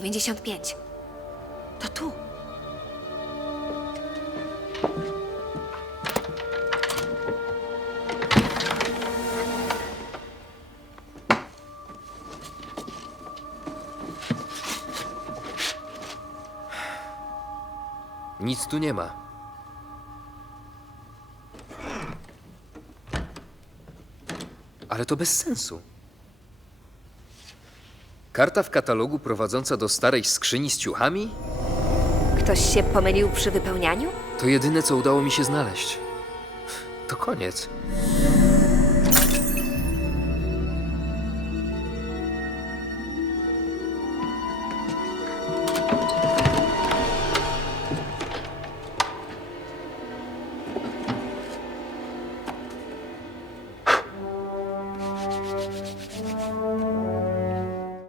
95. To tu. Nic tu nie ma. Ale to bez sensu. Karta w katalogu prowadząca do starej skrzyni z ciuchami? Ktoś się pomylił przy wypełnianiu? To jedyne, co udało mi się znaleźć. To koniec.